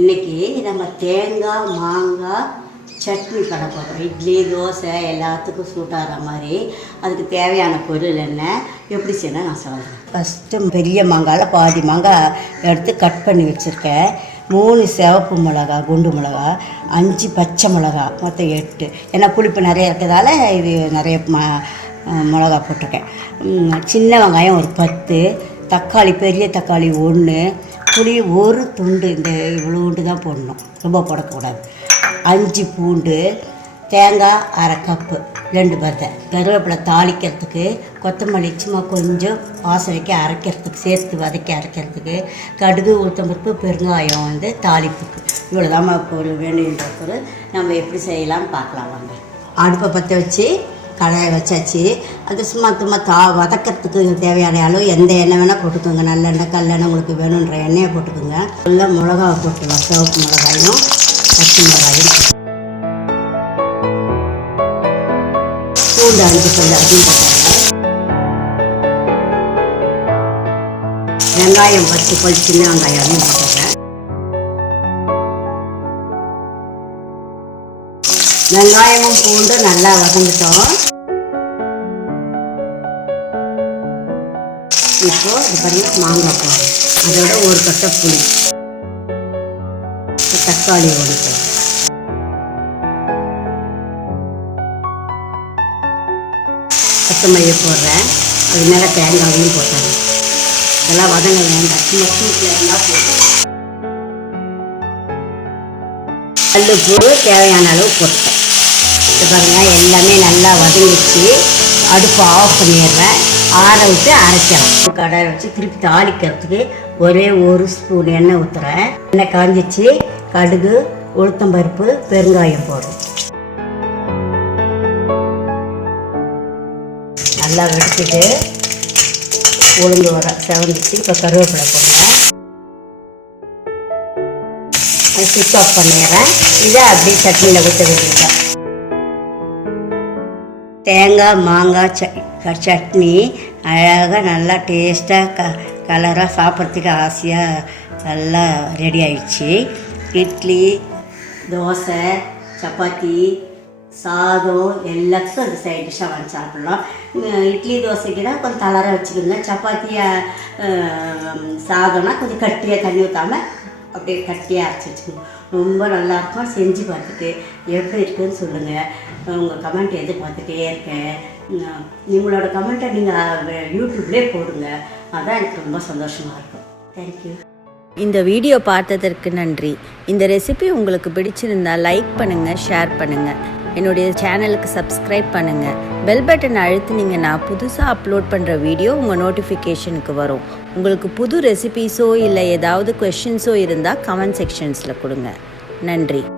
இன்றைக்கி நம்ம தேங்காய் மாங்காய் சட்னி கடை போடுறோம். இட்லி தோசை எல்லாத்துக்கும் சூட்டாகிற மாதிரி. அதுக்கு தேவையான பொருள் என்ன, எப்படி செய்யணும் நான் சொல்கிறேன். ஃபஸ்ட்டு பெரிய மாங்காயில் பாதி மாங்காய் எடுத்து கட் பண்ணி வச்சுருக்கேன். 3 சிவப்பு மிளகா குண்டு மிளகா, 5 பச்சை மிளகா, மொத்தம் 8. ஏன்னா புளிப்பு நிறைய இருக்கிறதால இது நிறைய மிளகா போட்டிருக்கேன். சின்ன வெங்காயம் ஒரு 10, தக்காளி பெரிய தக்காளி 1, புளி ஒரு துண்டு, இந்த இவ்வளோண்டு தான் போடணும், ரொம்ப போடக்கூடாது. 5 பூண்டு, தேங்காய் அரை கப்பு, 2 பத்தை, கருவேப்பிலை தாளிக்கிறதுக்கு, கொத்தமல்லி சும்மா கொஞ்சம் வாசனைக்கு அரைக்கிறதுக்கு, சேர்த்து வதக்கி அரைக்கிறதுக்கு, கடுகு உளுத்தம்பருப்பு பெருங்காயம் தாளிப்புக்கு. இவ்வளோ தான் பொருள் வேணுன்ற பொருள். நம்ம எப்படி செய்யலாம்னு பார்க்கலாம் வாங்க. அடுப்பை பற்ற வச்சு கடாயை வச்சாச்சு. அது சும்மா வதக்கிறதுக்கு தேவையான அளவு எந்த எண்ணெய் வேணால் போட்டுக்கோங்க. நல்லெண்ணெய் கல்லெண்ணெய் உங்களுக்கு வேணுன்ற எண்ணெயை போட்டுக்கோங்க. நல்லா மிளகாவை போட்டுக்கலாம். சிவப்பு மிளகாயும் பச்சை மிளகாயும், பூண்டு 5 பல் அதையும் போட்டுருங்க. வெங்காயம் 10 பல் சின்ன வெங்காயம் அதையும் போட்டுருங்க. வெங்காயமும் பூண்டு நல்லா வதங்கிட்டோம். இப்போது இது பண்ணி மாங்காய் போடுறோம். அதோட ஒரு கட்டை புளி, தக்காளி 1 கொத்தமல்லி போடுறேன். அது மேலே தேங்காயும் போட்டேன். இதெல்லாம் வதங்க வேண்டாம், சும்மா சூட்டில் இருந்தால் போடுறேன். கல்லுப்பு தேவையான அளவு போட்டேன். இது பாருங்கள், எல்லாமே நல்லா வதங்கிச்சு. அடுப்பை ஆஃப் பண்ணிடுறேன். ஆற விட்டு அரைக்கலாம். கடாயை வச்சு திருப்பி தாளிக்கிறதுக்கு ஒரே 1 ஸ்பூன் எண்ணெய் ஊற்றுறேன். எண்ணெய் காஞ்சிச்சு. கடுகு உளுத்தம்பருப்பு பெருங்காயம் போடுறோம். நல்லா வெடிச்சிட்டு உளுந்து வர செவந்துச்சு. இப்போ கருவேப்பிலை போடுறேன். அது சுவிட்ச் ஆஃப் பண்ணிடுறேன். இதை அப்படியே சட்னியில் ஊற்ற வேண்டியதுதான். தேங்காய் மாங்காய் சட்னி அழகாக நல்லா டேஸ்ட்டாக கலராக சாப்பிட்றதுக்கு ஆசையாக நல்லா ரெடி ஆயிடுச்சு. இட்லி தோசை சப்பாத்தி சாதம் எல்லாத்துக்கும் அது சைட் டிஷ்ஷாக வாங்கி சாப்பிட்லாம். இட்லி தோசைக்குனா கொஞ்சம் கலராக வச்சுக்கோங்க. சப்பாத்தியாக சாதம்னா கொஞ்சம் கட்டியாக தண்ணி ஊற்றாமல் அப்படியே கட்டியாக அரைச்சி வச்சுக்கோங்க. ரொம்ப நல்லாயிருக்கும். செஞ்சு பார்த்துட்டு எப்படி இருக்குதுன்னு சொல்லுங்கள். உங்கள் கமெண்ட் எதிர்பார்த்துட்டே இருக்கேன். உங்களோட கமெண்ட்டை நீங்கள் யூடியூப்லேயே போடுங்க. அதான் எனக்கு ரொம்ப சந்தோஷமாக இருக்கும். தேங்க்யூ. இந்த வீடியோ பார்த்ததற்கு நன்றி. இந்த ரெசிபி உங்களுக்கு பிடிச்சிருந்தால் லைக் பண்ணுங்கள், ஷேர் பண்ணுங்கள். என்னுடைய சேனலுக்கு சப்ஸ்கிரைப் பண்ணுங்கள். பெல் பட்டன் அழுத்துனீங்கன்னா புதுசாக அப்லோட் பண்ணுற வீடியோ உங்கள் நோட்டிஃபிகேஷனுக்கு வரும். உங்களுக்கு புது ரெசிபீஸோ இல்லை ஏதாவது கொஷின்ஸோ இருந்தால் கமெண்ட் செக்ஷன்ஸில் கொடுங்க. நன்றி.